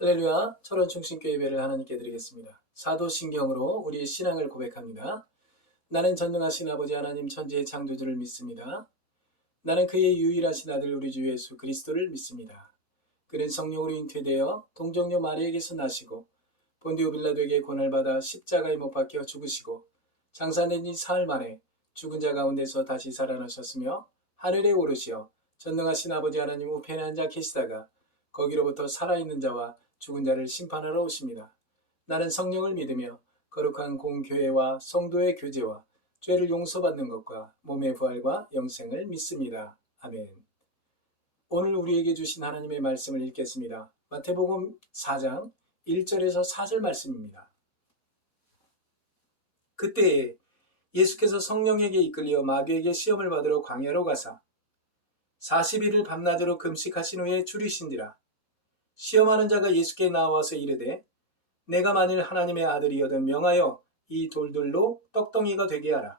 할렐루야, 철원중심교회 예배를 하나님께 드리겠습니다. 사도신경으로 우리의 신앙을 고백합니다. 나는 전능하신 아버지 하나님 천지의 창조주를 믿습니다. 나는 그의 유일하신 아들 우리 주 예수 그리스도를 믿습니다. 그는 성령으로 잉태되어 동정녀 마리에게서 나시고 본디오 빌라도에게 고난받아 십자가에 못 박혀 죽으시고 장사된 지 사흘 만에 죽은 자 가운데서 다시 살아나셨으며 하늘에 오르시어 전능하신 아버지 하나님 우편에 앉아 계시다가 거기로부터 살아있는 자와 죽은 자를 심판하러 오십니다. 나는 성령을 믿으며 거룩한 공교회와 성도의 교제와 죄를 용서받는 것과 몸의 부활과 영생을 믿습니다. 아멘. 오늘 우리에게 주신 하나님의 말씀을 읽겠습니다. 마태복음 4장 1절에서 4절 말씀입니다. 그때에 예수께서 성령에게 이끌려 마귀에게 시험을 받으러 광야로 가사 40일을 밤낮으로 금식하신 후에 줄이신지라. 시험하는 자가 예수께 나와서 이르되 내가 만일 하나님의 아들이여든 명하여 이 돌들로 떡덩이가 되게 하라.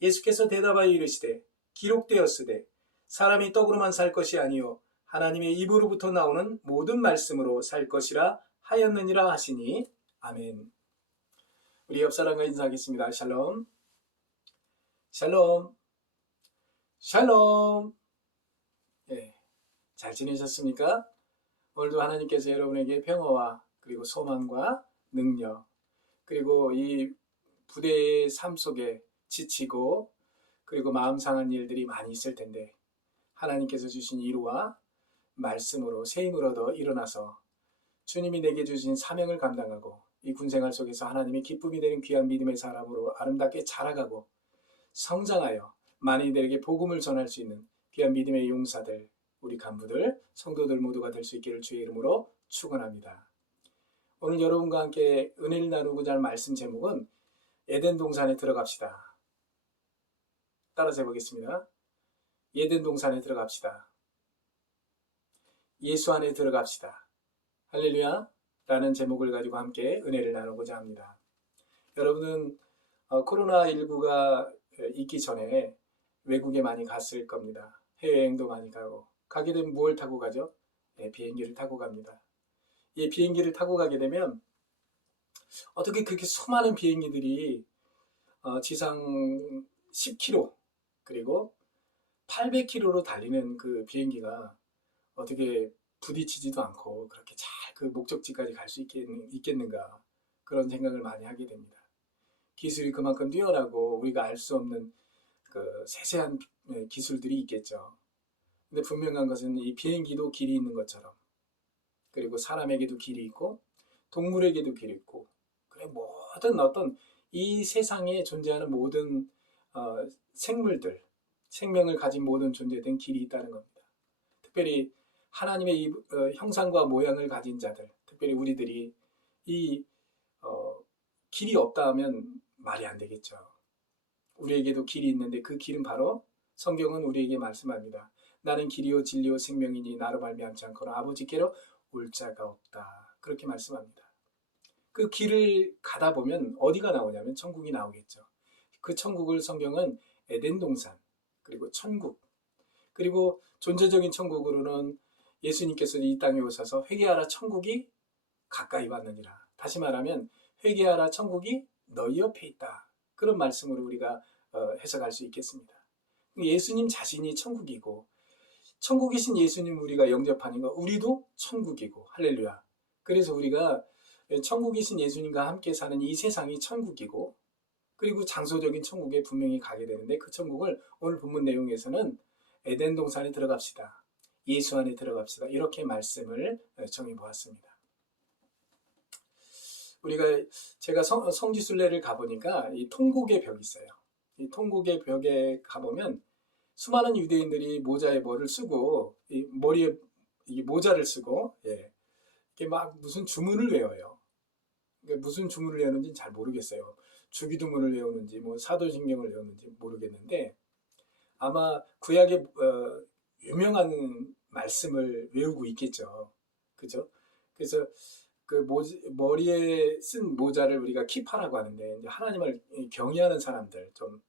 예수께서 대답하여 이르시되 기록되었으되 사람이 떡으로만 살 것이 아니요 하나님의 입으로부터 나오는 모든 말씀으로 살 것이라 하였느니라 하시니. 아멘. 우리 옆 사람과 인사하겠습니다. 샬롬. 샬롬. 샬롬. 잘 지내셨습니까? 오늘도 하나님께서 여러분에게 평화와 그리고 소망과 능력, 그리고 이 부대의 삶 속에 지치고 그리고 마음 상한 일들이 많이 있을 텐데 하나님께서 주신 위로와 말씀으로 새 힘을 얻어 일어나서 주님이 내게 주신 사명을 감당하고 이 군생활 속에서 하나님의 기쁨이 되는 귀한 믿음의 사람으로 아름답게 자라가고 성장하여 많은 이들에게 복음을 전할 수 있는 귀한 믿음의 용사들, 우리 간부들, 성도들 모두가 될 수 있기를 주의 이름으로 축원합니다. 오늘 여러분과 함께 은혜를 나누고자 하는 말씀 제목은 에덴 동산에 들어갑시다. 따라서 해보겠습니다. 에덴 동산에 들어갑시다. 예수 안에 들어갑시다. 할렐루야 라는 제목을 가지고 함께 은혜를 나누고자 합니다. 여러분은 코로나19가 있기 전에 외국에 많이 갔을 겁니다. 해외여행도 많이 가게 되면 무엇을 타고 가죠? 비행기를 타고 갑니다. 이 비행기를 타고 가게 되면 어떻게 그렇게 수많은 비행기들이 지상 10km 그리고 800km로 달리는 그 비행기가 어떻게 부딪히지도 않고 그렇게 잘 그 목적지까지 갈 수 있겠는가, 그런 생각을 많이 하게 됩니다. 기술이 그만큼 뛰어나고 우리가 알 수 없는 그 세세한 기술들이 있겠죠. 근데 분명한 것은 이 비행기도 길이 있는 것처럼, 그리고 사람에게도 길이 있고 동물에게도 길이 있고, 그래 모든 어떤 이 세상에 존재하는 모든 생물들, 생명을 가진 모든 존재들은 길이 있다는 겁니다. 특별히 하나님의 형상과 모양을 가진 자들, 특별히 우리들이 이 길이 없다 하면 말이 안 되겠죠. 우리에게도 길이 있는데 그 길은 바로 성경은 우리에게 말씀합니다. 나는 길이요 진리요 생명이니 나로 말미암지 않고는 아버지께로 올 자가 없다. 그렇게 말씀합니다. 그 길을 가다 보면 어디가 나오냐면 천국이 나오겠죠. 그 천국을 성경은 에덴 동산, 그리고 천국, 그리고 존재적인 천국으로는 예수님께서 이 땅에 오셔서 회개하라 천국이 가까이 왔느니라. 다시 말하면 회개하라 천국이 너희 옆에 있다. 그런 말씀으로 우리가 해석할 수 있겠습니다. 예수님 자신이 천국이고 천국이신 예수님 우리가 영접하니까 우리도 천국이고, 할렐루야. 그래서 우리가 천국이신 예수님과 함께 사는 이 세상이 천국이고, 그리고 장소적인 천국에 분명히 가게 되는데 그 천국을 오늘 본문 내용에서는 에덴 동산에 들어갑시다. 예수 안에 들어갑시다. 이렇게 말씀을 정해보았습니다. 제가 성지순례를 가보니까 이 통곡의 벽이 있어요. 이 통곡의 벽에 가보면 수많은 유대인들이 모자에 뭐를 쓰고 이 머리에 이 모자를 쓰고 이게 막 무슨 주문을 외워요. 무슨 주문을 외우는지는 잘 모르겠어요. 주기도문을 외우는지 뭐 사도신경을 외우는지 모르겠는데 아마 구약의 유명한 말씀을 외우고 있겠죠. 그죠? 그래서 그 머리에 쓴 모자를 우리가 키파라고 하는데, 이제 하나님을 경외하는 사람들, 좀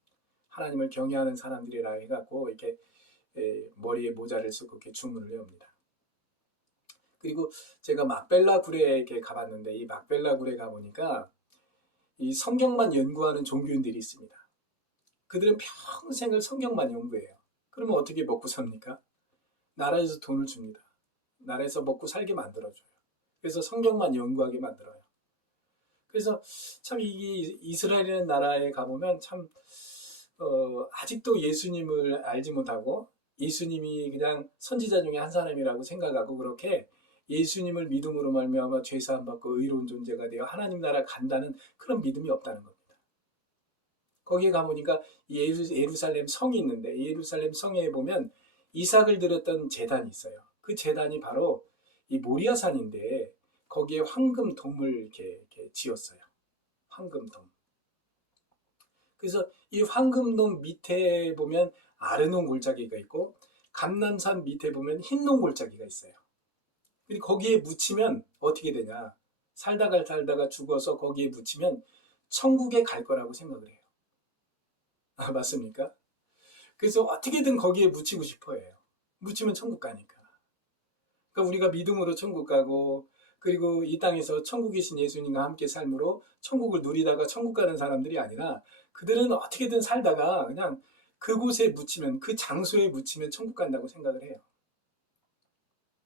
하나님을 경외하는 사람들이라 해갖고 이렇게 머리에 모자를 쓰고 이렇게 주문을 외웁니다. 그리고 제가 막벨라 굴에 가봤는데 이 막벨라 굴에 가보니까 이 성경만 연구하는 종교인들이 있습니다. 그들은 평생을 성경만 연구해요. 그러면 어떻게 먹고 삽니까? 나라에서 돈을 줍니다. 나라에서 먹고 살게 만들어줘요. 그래서 성경만 연구하게 만들어요. 그래서 참 이 이스라엘이라는 나라에 가보면 참 아직도 예수님을 알지 못하고 예수님이 그냥 선지자 중에 한 사람이라고 생각하고 그렇게 예수님을 믿음으로 말미암아 죄 사함 받고 의로운 존재가 되어 하나님 나라 간다는 그런 믿음이 없다는 겁니다. 거기에 가보니까 예루살렘 성이 있는데 예루살렘 성에 보면 이삭을 드렸던 제단이 있어요. 그 제단이 바로 이 모리아산인데 거기에 황금돔을 이렇게 지었어요. 황금돔. 그래서 이 황금돔 밑에 보면 아르논 골짜기가 있고 감람산 밑에 보면 흰논 골짜기가 있어요. 근데 거기에 묻히면 어떻게 되냐? 살다가 죽어서 거기에 묻히면 천국에 갈 거라고 생각을 해요. 아, 맞습니까? 그래서 어떻게든 거기에 묻히고 싶어 해요. 묻히면 천국 가니까. 그러니까 우리가 믿음으로 천국 가고 그리고 이 땅에서 천국에 계신 예수님과 함께 삶으로 천국을 누리다가 천국 가는 사람들이 아니라 그들은 어떻게든 살다가 그냥 그곳에 묻히면 그 장소에 묻히면 천국 간다고 생각을 해요.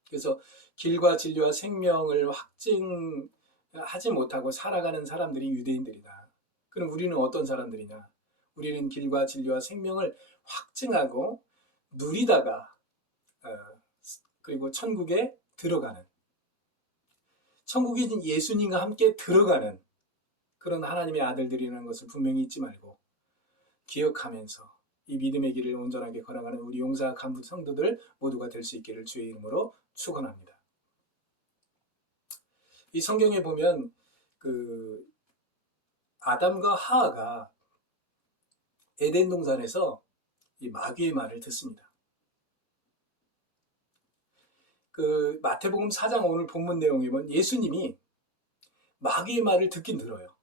그래서 길과 진리와 생명을 확증하지 못하고 살아가는 사람들이 유대인들이다. 그럼 우리는 어떤 사람들이냐? 우리는 길과 진리와 생명을 확증하고 누리다가 그리고 천국에 들어가는 천국에 예수님과 함께 들어가는 그런 하나님의 아들들이라는 것을 분명히 잊지 말고 기억하면서 이 믿음의 길을 온전하게 걸어가는 우리 용사 간부 성도들 모두가 될 수 있기를 주의 이름으로 축원합니다. 이 성경에 보면 그 아담과 하와가 에덴 동산에서 이 마귀의 말을 듣습니다. 그 마태복음 4장 오늘 본문 내용에 보면 예수님이 마귀의 말을 듣긴 들어요.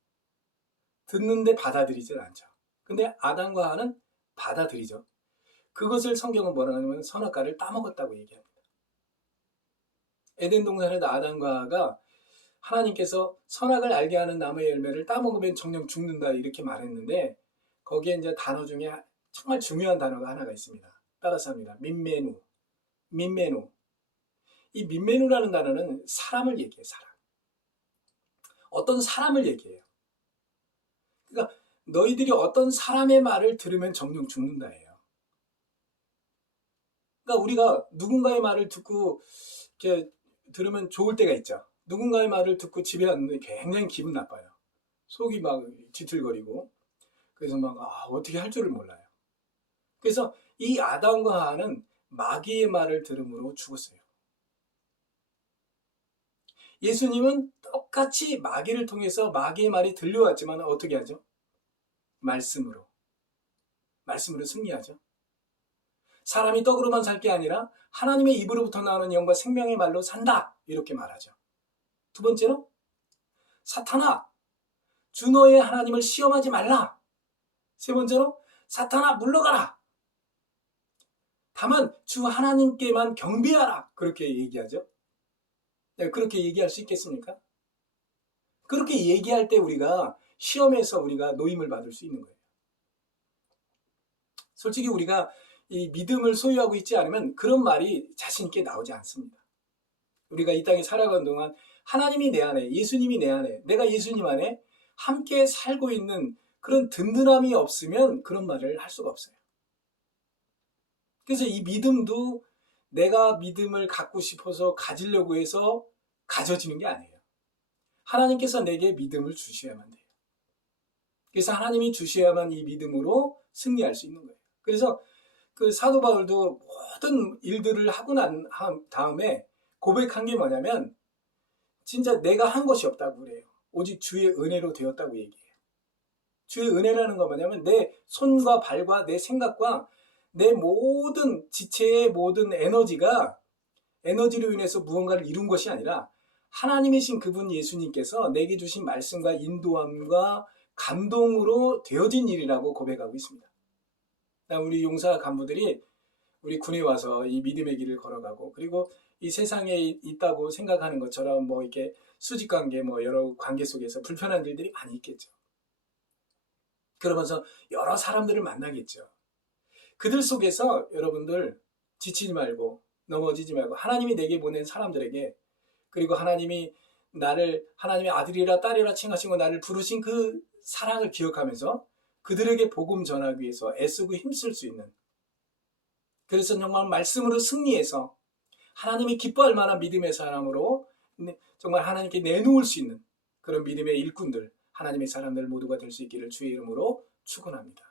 듣는데 받아들이질 않죠. 근데 아담과 하와는 받아들이죠. 그것을 성경은 뭐라고 하냐면 선악과를 따먹었다고 얘기합니다. 에덴 동산에서 아담과 하와가 하나님께서 선악을 알게 하는 나무의 열매를 따먹으면 정령 죽는다 이렇게 말했는데 거기에 이제 단어 중에 정말 중요한 단어가 하나가 있습니다. 따라서 합니다. 민메누. 이 민메누라는 단어는 사람을 얘기해요. 사람. 어떤 사람을 얘기해요. 그러니까 너희들이 어떤 사람의 말을 들으면 정령 죽는다예요. 그러니까 우리가 누군가의 말을 듣고 이렇게 들으면 좋을 때가 있죠. 누군가의 말을 듣고 집에 왔는데 굉장히 기분 나빠요. 속이 막 뒤틀거리고 그래서 막 어떻게 할 줄을 몰라요. 그래서 이 아담과 하와는 마귀의 말을 들음으로 죽었어요. 예수님은 똑같이 마귀를 통해서 마귀의 말이 들려왔지만 어떻게 하죠? 말씀으로 승리하죠. 사람이 떡으로만 살 게 아니라 하나님의 입으로부터 나오는 영과 생명의 말로 산다 이렇게 말하죠. 두 번째로 사탄아 주 너의 하나님을 시험하지 말라. 세 번째로 사탄아 물러가라. 다만 주 하나님께만 경배하라. 그렇게 얘기하죠. 그렇게 얘기할 수 있겠습니까? 그렇게 얘기할 때 우리가 시험에서 우리가 노임을 받을 수 있는 거예요. 솔직히 우리가 이 믿음을 소유하고 있지 않으면 그런 말이 자신 있게 나오지 않습니다. 우리가 이 땅에 살아가는 동안 하나님이 내 안에, 예수님이 내 안에, 내가 예수님 안에 함께 살고 있는 그런 든든함이 없으면 그런 말을 할 수가 없어요. 그래서 이 믿음도 내가 믿음을 갖고 싶어서 가지려고 해서 가져지는 게 아니에요. 하나님께서 내게 믿음을 주셔야만 돼요. 그래서 하나님이 주셔야만 이 믿음으로 승리할 수 있는 거예요. 그래서 그 사도 바울도 모든 일들을 하고 난 다음에 고백한 게 뭐냐면 진짜 내가 한 것이 없다고 그래요. 오직 주의 은혜로 되었다고 얘기해요. 주의 은혜라는 건 뭐냐면 내 손과 발과 내 생각과 내 모든 지체의 모든 에너지로 인해서 무언가를 이룬 것이 아니라 하나님이신 그분 예수님께서 내게 주신 말씀과 인도함과 감동으로 되어진 일이라고 고백하고 있습니다. 우리 용사 간부들이 우리 군에 와서 이 믿음의 길을 걸어가고 그리고 이 세상에 있다고 생각하는 것처럼 뭐 이렇게 수직관계, 뭐 여러 관계 속에서 불편한 일들이 많이 있겠죠. 그러면서 여러 사람들을 만나겠죠. 그들 속에서 여러분들 지치지 말고 넘어지지 말고 하나님이 내게 보낸 사람들에게, 그리고 하나님이 나를 하나님의 아들이라 딸이라 칭하시고 나를 부르신 그 사랑을 기억하면서 그들에게 복음 전하기 위해서 애쓰고 힘쓸 수 있는, 그래서 정말 말씀으로 승리해서 하나님이 기뻐할 만한 믿음의 사람으로 정말 하나님께 내놓을 수 있는 그런 믿음의 일꾼들, 하나님의 사람들 모두가 될 수 있기를 주의 이름으로 축원합니다.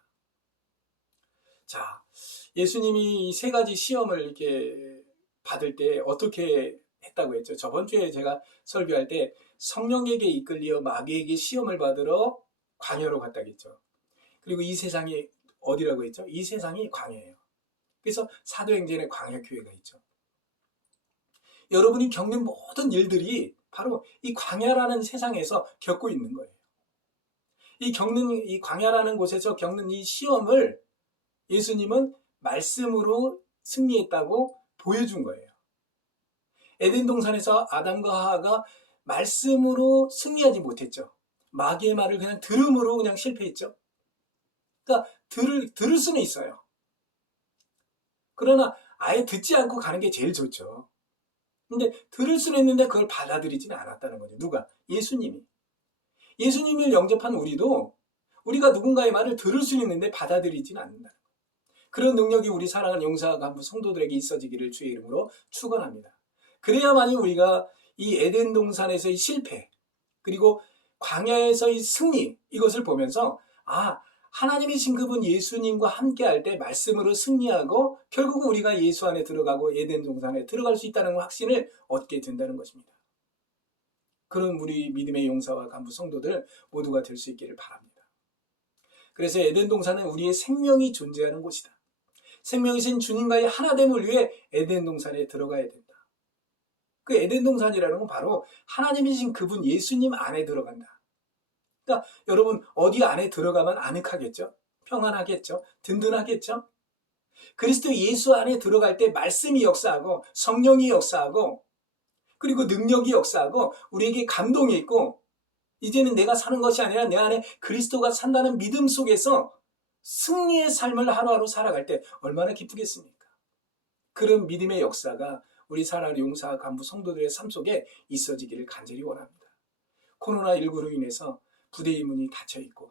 자, 예수님이 이 세 가지 시험을 이렇게 받을 때 어떻게 했다고 했죠? 저번 주에 제가 설교할 때 성령에게 이끌려 마귀에게 시험을 받으러 광야로 갔다고 했죠. 그리고 이 세상이 어디라고 했죠? 이 세상이 광야예요. 그래서 사도행전에 광야교회가 있죠. 여러분이 겪는 모든 일들이 바로 이 광야라는 세상에서 겪고 있는 거예요. 이 광야라는 곳에서 겪는 이 시험을 예수님은 말씀으로 승리했다고 보여준 거예요. 에덴 동산에서 아담과 하와가 말씀으로 승리하지 못했죠. 마귀의 말을 그냥 들음으로 그냥 실패했죠. 그러니까 들을 수는 있어요. 그러나 아예 듣지 않고 가는 게 제일 좋죠. 근데 들을 수는 있는데 그걸 받아들이지는 않았다는 거죠. 누가? 예수님이. 예수님을 영접한 우리도 우리가 누군가의 말을 들을 수는 있는데 받아들이지는 않는다. 그런 능력이 우리 사랑하는 용사 간부 성도들에게 있어지기를 주의 이름으로 축원합니다. 그래야만이 우리가 이 에덴 동산에서의 실패, 그리고 광야에서의 승리, 이것을 보면서 하나님이신 그분 예수님과 함께할 때 말씀으로 승리하고 결국은 우리가 예수 안에 들어가고 에덴 동산에 들어갈 수 있다는 확신을 얻게 된다는 것입니다. 그런 우리 믿음의 용사와 간부 성도들 모두가 될 수 있기를 바랍니다. 그래서 에덴 동산은 우리의 생명이 존재하는 곳이다. 생명이신 주님과의 하나됨을 위해 에덴 동산에 들어가야 된다. 그 에덴 동산이라는 건 바로 하나님이신 그분 예수님 안에 들어간다. 그러니까 여러분 어디 안에 들어가면 아늑하겠죠? 평안하겠죠? 든든하겠죠? 그리스도 예수 안에 들어갈 때 말씀이 역사하고 성령이 역사하고 그리고 능력이 역사하고 우리에게 감동이 있고 이제는 내가 사는 것이 아니라 내 안에 그리스도가 산다는 믿음 속에서 승리의 삶을 하루하루 살아갈 때 얼마나 기쁘겠습니까? 그런 믿음의 역사가 우리 사랑하는 용사 간부 성도들의 삶 속에 있어지기를 간절히 원합니다. 코로나19로 인해서 부대의 문이 닫혀있고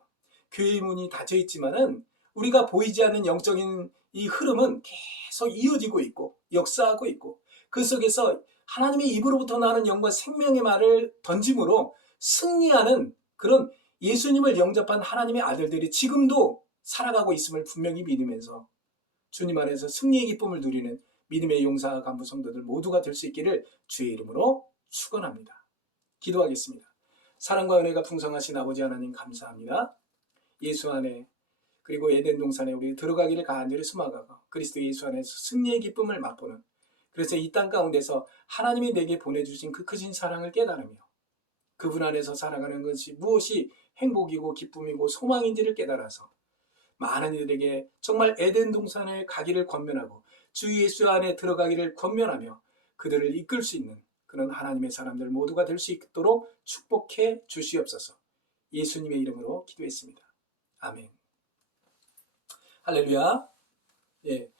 교회의 문이 닫혀있지만은 우리가 보이지 않는 영적인 이 흐름은 계속 이어지고 있고 역사하고 있고 그 속에서 하나님의 입으로부터 나는 영과 생명의 말을 던짐으로 승리하는 그런 예수님을 영접한 하나님의 아들들이 지금도 살아가고 있음을 분명히 믿으면서 주님 안에서 승리의 기쁨을 누리는 믿음의 용사 간부 성도들 모두가 될 수 있기를 주의 이름으로 축원합니다. 기도하겠습니다. 사랑과 은혜가 풍성하신 아버지 하나님 감사합니다. 예수 안에 그리고 에덴 동산에 우리 들어가기를 간절히 소망하고 그리스도 예수 안에서 승리의 기쁨을 맛보는, 그래서 이 땅 가운데서 하나님이 내게 보내주신 그 크신 사랑을 깨달으며 그분 안에서 살아가는 것이 무엇이 행복이고 기쁨이고 소망인지를 깨달아서 많은 이들에게 정말 에덴 동산에 가기를 권면하고 주 예수 안에 들어가기를 권면하며 그들을 이끌 수 있는 그런 하나님의 사람들 모두가 될 수 있도록 축복해 주시옵소서. 예수님의 이름으로 기도했습니다. 아멘. 할렐루야. 예,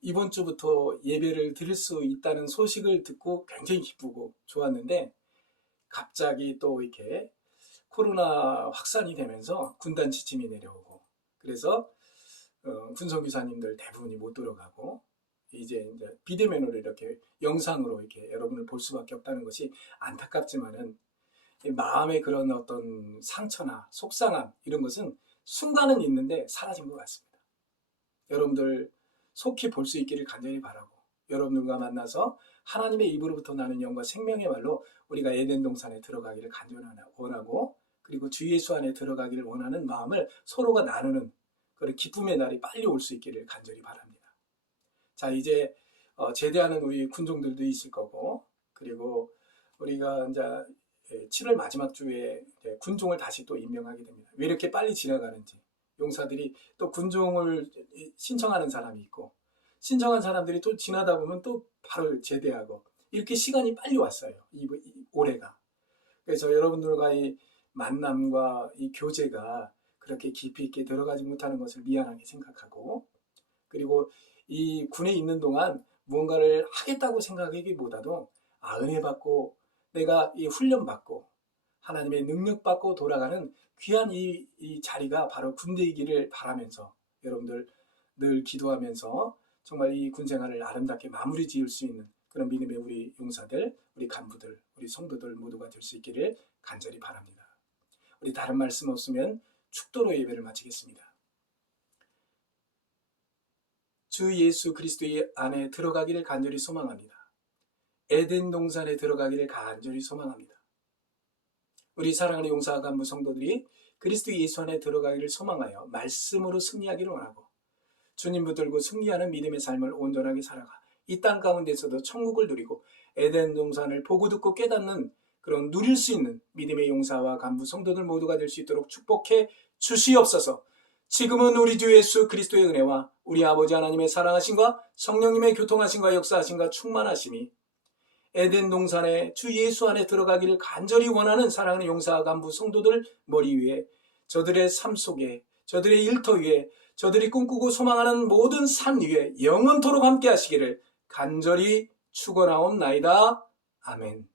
이번 주부터 예배를 드릴 수 있다는 소식을 듣고 굉장히 기쁘고 좋았는데 갑자기 또 이렇게 코로나 확산이 되면서 군단 지침이 내려오고 그래서 군성교사님들 대부분이 못 들어가고 이제 비대면으로 이렇게 영상으로 이렇게 여러분을 볼 수밖에 없다는 것이 안타깝지만은 마음의 그런 어떤 상처나 속상함 이런 것은 순간은 있는데 사라진 것 같습니다. 여러분들 속히 볼 수 있기를 간절히 바라고 여러분들과 만나서 하나님의 입으로부터 나는 영과 생명의 말로 우리가 에덴 동산에 들어가기를 간절히 원하고 그리고 주 예수 안에 들어가기를 원하는 마음을 서로가 나누는 그런 기쁨의 날이 빨리 올 수 있기를 간절히 바랍니다. 자, 이제 제대하는 우리 군종들도 있을 거고 그리고 우리가 이제 7월 마지막 주에 군종을 다시 또 임명하게 됩니다. 왜 이렇게 빨리 지나가는지 용사들이 또 군종을 신청하는 사람이 있고 신청한 사람들이 또 지나다 보면 또 바로 제대하고 이렇게 시간이 빨리 왔어요. 올해가. 그래서 여러분들과의 만남과 이 교제가 그렇게 깊이 있게 들어가지 못하는 것을 미안하게 생각하고, 그리고 이 군에 있는 동안 무언가를 하겠다고 생각하기보다도 은혜 받고 내가 이 훈련 받고 하나님의 능력 받고 돌아가는 귀한 이 자리가 바로 군대이기를 바라면서 여러분들 늘 기도하면서 정말 이 군 생활을 아름답게 마무리 지을 수 있는 그런 믿음의 우리 용사들, 우리 간부들, 우리 성도들 모두가 될 수 있기를 간절히 바랍니다. 우리 다른 말씀 없으면 축도로 예배를 마치겠습니다. 주 예수 그리스도의 안에 들어가기를 간절히 소망합니다. 에덴 동산에 들어가기를 간절히 소망합니다. 우리 사랑하는 용사 간부 성도들이 그리스도 예수 안에 들어가기를 소망하여 말씀으로 승리하기를 원하고 주님 붙들고 승리하는 믿음의 삶을 온전하게 살아가 이 땅 가운데서도 천국을 누리고 에덴 동산을 보고 듣고 깨닫는 그런 누릴 수 있는 믿음의 용사와 간부 성도들 모두가 될 수 있도록 축복해 주시옵소서. 지금은 우리 주 예수 그리스도의 은혜와 우리 아버지 하나님의 사랑하심과 성령님의 교통하심과 역사하심과 충만하심이 에덴 동산에 주 예수 안에 들어가기를 간절히 원하는 사랑하는 용사와 간부 성도들 머리 위에, 저들의 삶 속에, 저들의 일터 위에, 저들이 꿈꾸고 소망하는 모든 산 위에 영원토록 함께 하시기를 간절히 축원하옵나이다. 아멘.